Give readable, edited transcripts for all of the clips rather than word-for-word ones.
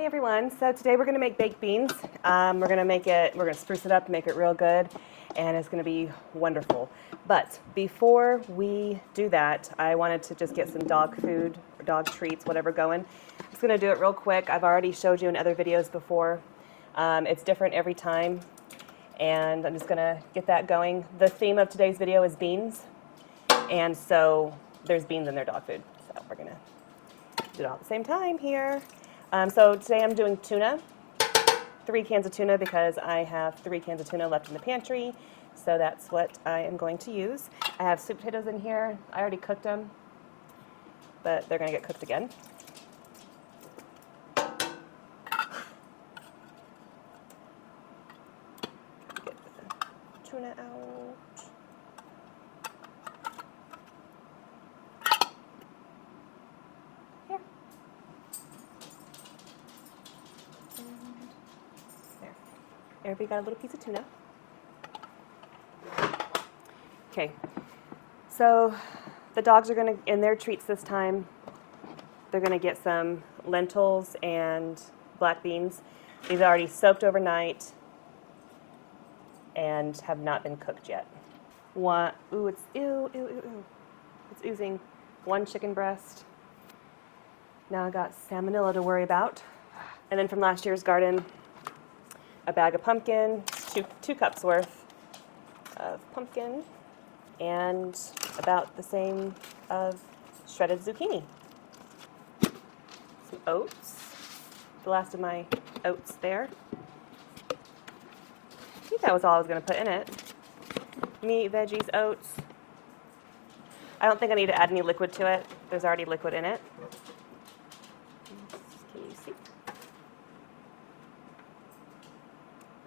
Hey everyone, so today we're going to make baked beans. We're going to spruce it up, make it real good, and it's going to be wonderful. But before we do that, I wanted to just get some dog food, or dog treats, whatever going. I'm just going to do it real quick. I've already showed you in other videos before. It's different every time, and I'm just going to get that going. The theme of today's video is beans, and so there's beans in their dog food. So we're going to do it all at the same time here. So today I'm doing tuna, 3 cans of tuna because I have 3 cans of tuna left in the pantry. So that's what I am going to use. I have sweet potatoes in here. I already cooked them, but they're going to get cooked again. Get the tuna out. Everybody got a little piece of tuna. Okay, so the dogs are going to, in their treats this time, they're going to get some lentils and black beans. These are already soaked overnight and have not been cooked yet. It's oozing. 1 chicken breast. Now I got salmonella to worry about. And then from last year's garden, a bag of pumpkin, two cups worth of pumpkin, and about the same of shredded zucchini. Some oats, the last of my oats there. I think that was all I was going to put in it. Meat, veggies, oats. I don't think I need to add any liquid to it. There's already liquid in it. Can you see?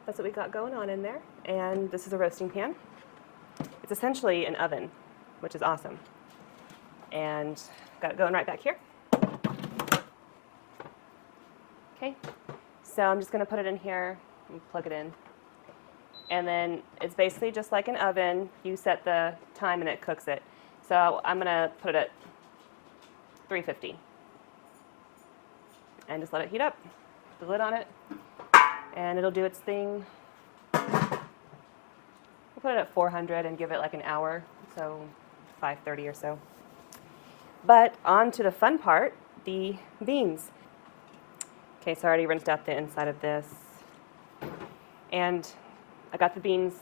That's what we got going on in there. And this is a roasting pan. It's essentially an oven, which is awesome. And got it going right back here. Okay, so I'm just going to put it in here and plug it in. And then it's basically just like an oven. You set the time and it cooks it. So I'm going to put it at 350. And just let it heat up. Put the lid on it. And it'll do its thing. We'll put it at 400 and give it like an hour, so 5:30 or so. But on to the fun part, the beans. Okay, so I already rinsed out the inside of this. And I got the beans.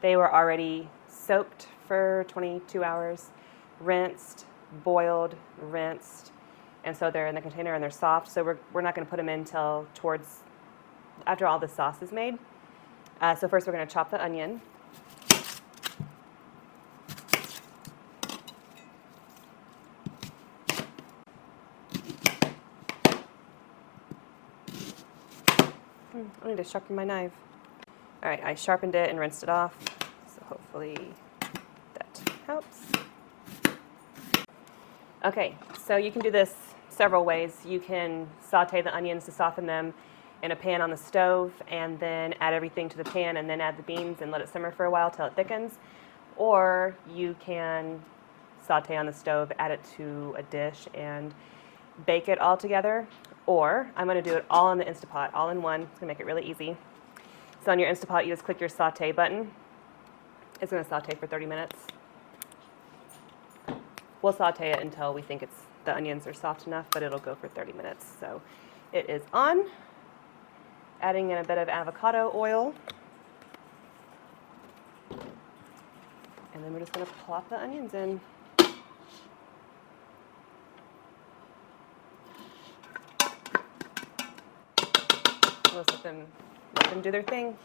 They were already soaked for 22 hours, rinsed, boiled, rinsed. And so they're in the container and they're soft, so we're not going to put them in until after all the sauce is made. So first we're going to chop the onion. I need to sharpen my knife. All right, I sharpened it and rinsed it off, so hopefully that helps. Okay, so you can do this several ways. You can saute the onions to soften them in a pan on the stove and then add everything to the pan and then add the beans and let it simmer for a while till it thickens. Or you can saute on the stove, add it to a dish and bake it all together. Or I'm going to do it all in the Instapot, all in one. It's going to make it really easy. So on your Instapot, you just click your saute button. It's going to saute for 30 minutes. We'll saute it until we think the onions are soft enough, but it'll go for 30 minutes. So it is on. Adding in a bit of avocado oil. And then we're just going to plop the onions in. We'll let them do their thing.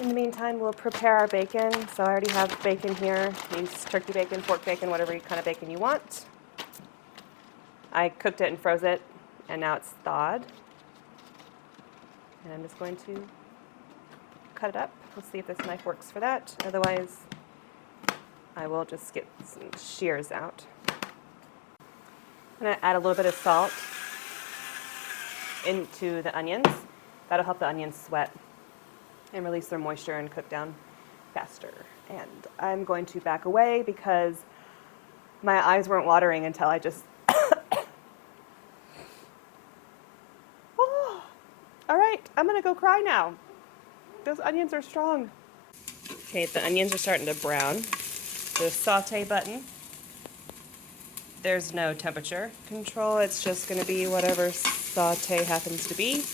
In the meantime, we'll prepare our bacon. So I already have bacon here. It means turkey bacon, pork bacon, whatever kind of bacon you want. I cooked it and froze it, and now it's thawed. And I'm just going to cut it up. We'll see if this knife works for that. Otherwise, I will just get some shears out. I'm going to add a little bit of salt into the onions. That'll help the onions sweat and release their moisture and cook down faster. And I'm going to back away because my eyes weren't watering until I just All right, I'm gonna go cry now. Those onions are strong. Okay, the onions are starting to brown. The saute button, there's no temperature control. It's just gonna be whatever saute happens to be.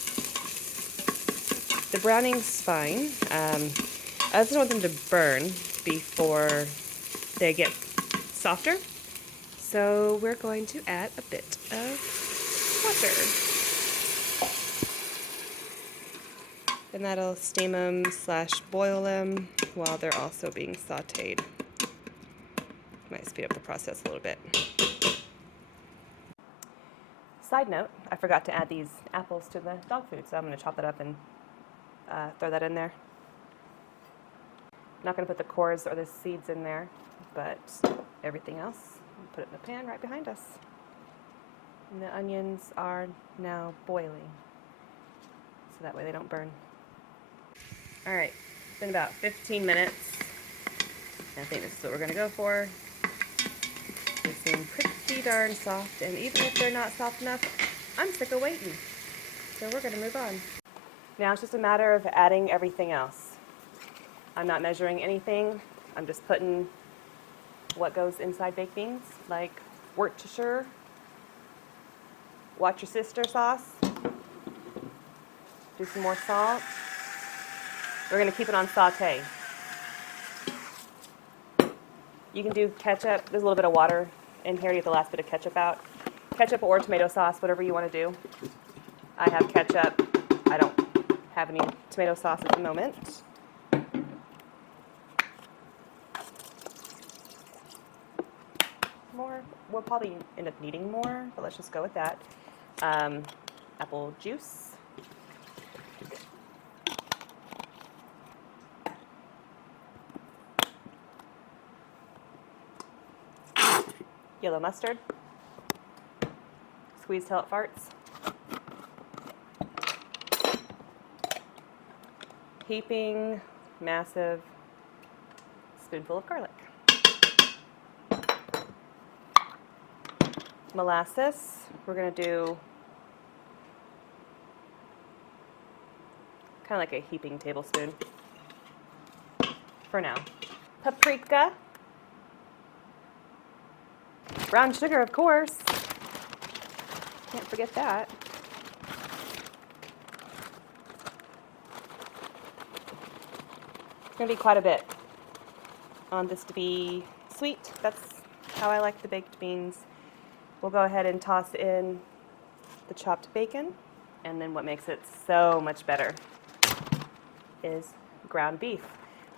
The browning's fine. I just want them to burn before they get softer. So we're going to add a bit of water. And that'll steam them / boil them while they're also being sauteed. Might speed up the process a little bit. Side note, I forgot to add these apples to the dog food, so I'm going to chop that up and throw that in there. Not going to put the cores or the seeds in there, but everything else, put it in the pan right behind us. And the onions are now boiling, so that way they don't burn. All right, it's been about 15 minutes. I think this is what we're going to go for. They seem pretty darn soft, and even if they're not soft enough, I'm sick of waiting. So we're going to move on. Now it's just a matter of adding everything else. I'm not measuring anything. I'm just putting what goes inside baked beans, like Worcestershire, watch your sister sauce. Do some more salt. We're going to keep it on saute. You can do ketchup. There's a little bit of water in here to get the last bit of ketchup out. Ketchup or tomato sauce, whatever you want to do. I have ketchup. I don't have any tomato sauce at the moment. We'll probably end up needing more, but let's just go with that. Apple juice. Yellow mustard. Squeeze till it farts. Heaping, massive spoonful of garlic. Molasses, we're going to do kind of like a heaping tablespoon for now. Paprika. Brown sugar, of course. Can't forget that. It's going to be quite a bit. I want this to be sweet. That's how I like the baked beans. We'll go ahead and toss in the chopped bacon, and then what makes it so much better is ground beef.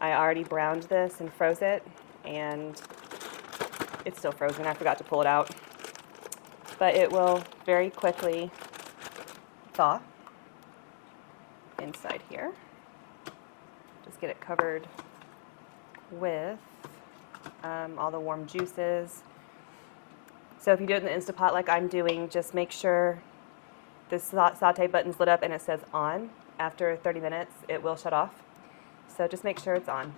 I already browned this and froze it, and it's still frozen. I forgot to pull it out. But it will very quickly thaw inside here. Just get it covered with all the warm juices. So if you do it in the Instapot like I'm doing, just make sure the saute button's lit up and it says on. After 30 minutes, it will shut off. So just make sure it's on.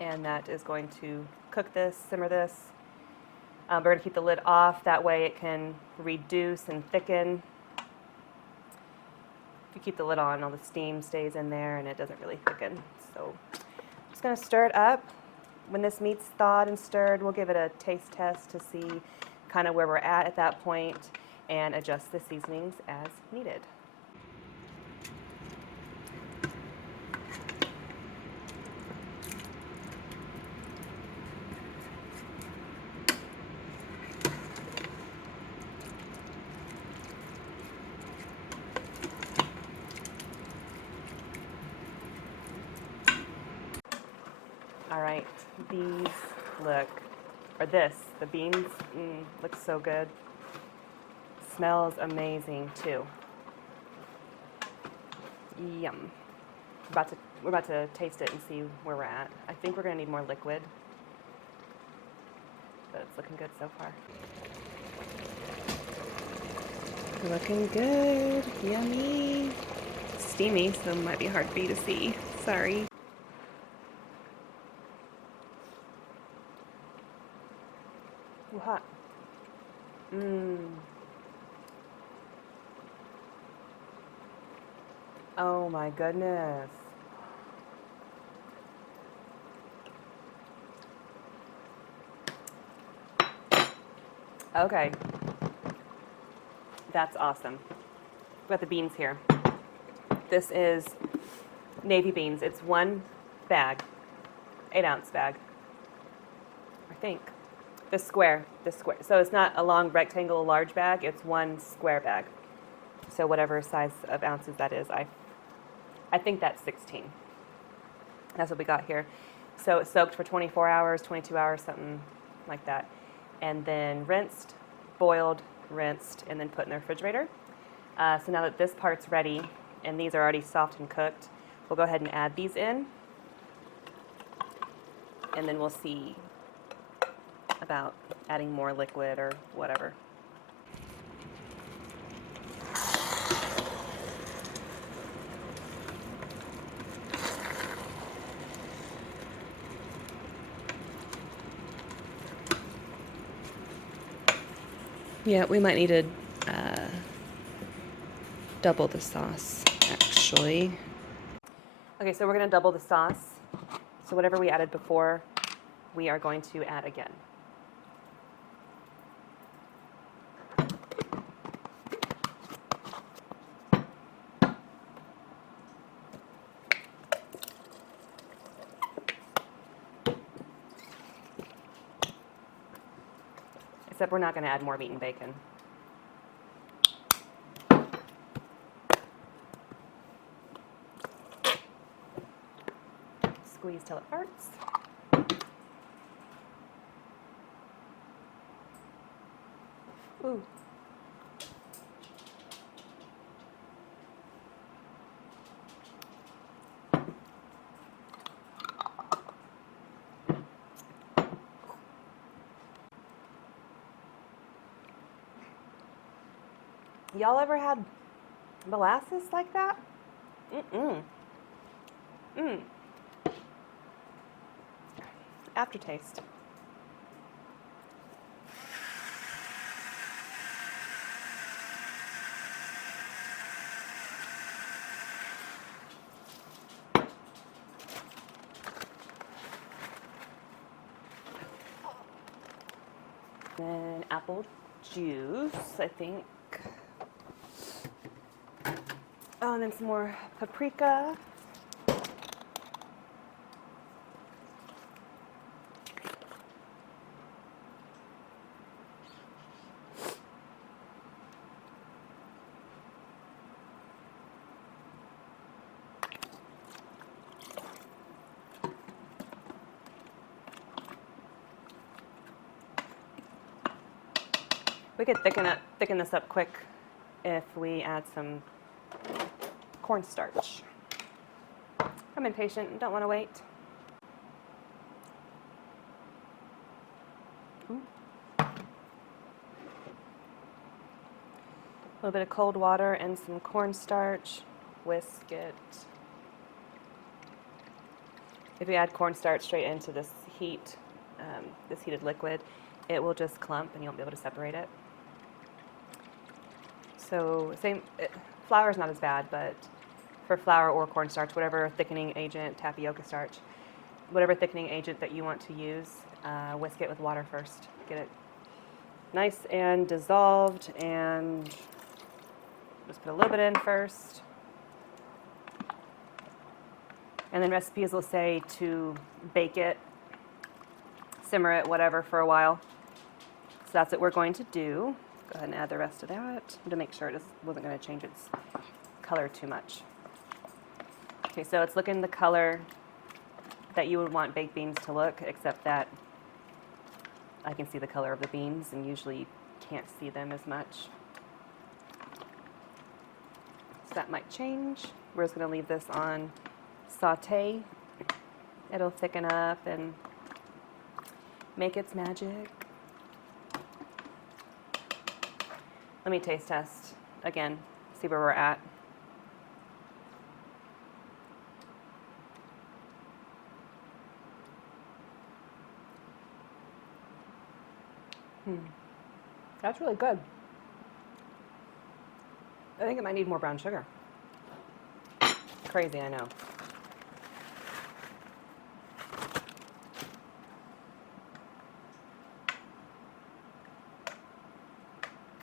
And that is going to cook this, simmer this. We're going to keep the lid off. That way it can reduce and thicken. If you keep the lid on, all the steam stays in there and it doesn't really thicken. So I'm just going to stir it up. When this meat's thawed and stirred, we'll give it a taste test to see kind of where we're at that point and adjust the seasonings as needed. All right, these look, or this, the beans, looks so good. Smells amazing too. Yum. We're about to taste it and see where we're at. I think we're gonna need more liquid, but it's looking good so far. Looking good, yummy. Steamy, so it might be hard for you to see. Sorry. Ooh, hot. Oh my goodness. Okay. That's awesome. We've got the beans here. This is navy beans. It's one bag, 8-ounce bag, I think. This square. So it's not a long rectangle, large bag. It's one square bag. So whatever size of ounces that is, I think that's 16. That's what we got here. So it's soaked for 24 hours, 22 hours, something like that. And then rinsed, boiled, rinsed, and then put in the refrigerator. So now that this part's ready, and these are already soft and cooked, we'll go ahead and add these in. And then we'll see about adding more liquid or whatever. Yeah, we might need to double the sauce, actually. Okay, so we're going to double the sauce. So whatever we added before, we are going to add again. Except we're not going to add more meat and bacon. Squeeze till it farts. Ooh. Y'all ever had molasses like that? Aftertaste. Then apple juice, I think. Oh, and then some more paprika. We could thicken this up quick if we add some cornstarch. I'm impatient and don't want to wait. A little bit of cold water and some cornstarch. Whisk it. If you add cornstarch straight into this heat, this heated liquid, it will just clump and you won't be able to separate it. So flour is not as bad, but for flour or cornstarch, whatever thickening agent, tapioca starch, whatever thickening agent that you want to use, whisk it with water first. Get it nice and dissolved, and just put a little bit in first. And then recipes will say to bake it, simmer it, whatever, for a while. So that's what we're going to do. Go ahead and add the rest of that to make sure it just wasn't going to change its color too much. Okay, so it's looking the color that you would want baked beans to look, except that I can see the color of the beans, and usually you can't see them as much. So that might change. We're just going to leave this on saute. It'll thicken up and make its magic. Let me taste test again, see where we're at. That's really good. I think it might need more brown sugar. crazy, I know.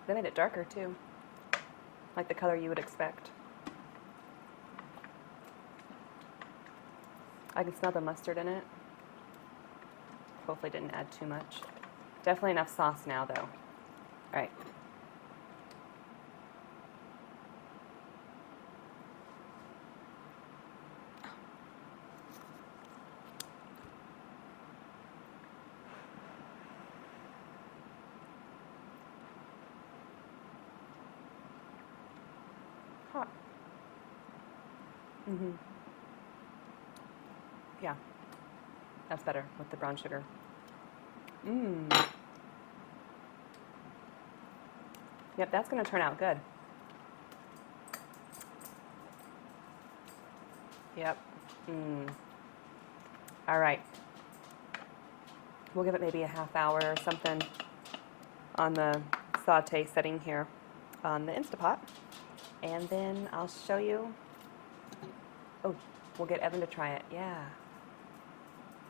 They made it darker too, like the color you would expect. I can smell the mustard in it. Hopefully didn't add too much. Definitely enough sauce now though. All right. Hot. Mm-hmm. Yeah, that's better with the brown sugar. Mmm. Yep, that's gonna turn out good. Yep. Mmm. All right. We'll give it maybe a half hour or something on the saute setting here on the Instapot. And then I'll show you. Oh, we'll get Evan to try it. Yeah.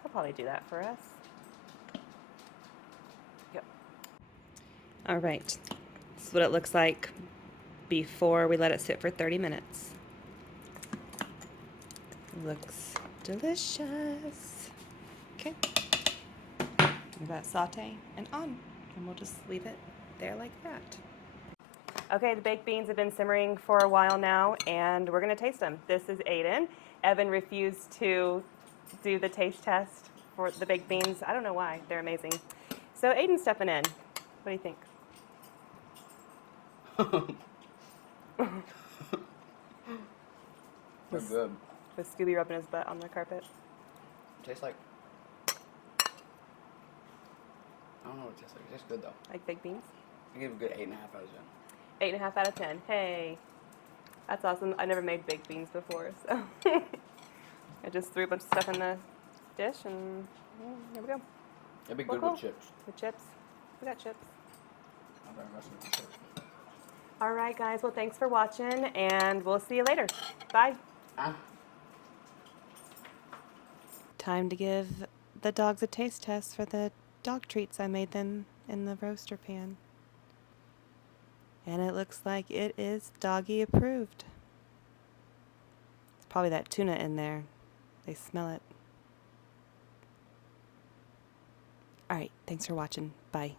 He'll probably do that for us. Yep. All right. This is what it looks like before we let it sit for 30 minutes. Looks delicious. Okay. We've got saute and on, and we'll just leave it there like that. Okay, the baked beans have been simmering for a while now, and we're gonna taste them. This is Aiden. Evan refused to do the taste test for the baked beans. I don't know why, they're amazing. So Aiden's stepping in. What do you think? They're good. Was Scooby rubbing his butt on the carpet? Tastes like, I don't know what it tastes like. It tastes good though. Like baked beans? I give it a good 8.5 out of 10. 8.5 out of 10. Hey, that's awesome. I never made baked beans before, so I just threw a bunch of stuff in the dish, and here we go. It'd be Cool, good cool. with chips. With chips. We got chips. I'll bring the rest of the chips. All right, guys. Well, thanks for watching, and we'll see you later. Bye. Time to give the dogs a taste test for the dog treats I made them in the roaster pan. And it looks like it is doggy approved. It's probably that tuna in there. They smell it. All right, thanks for watching. Bye.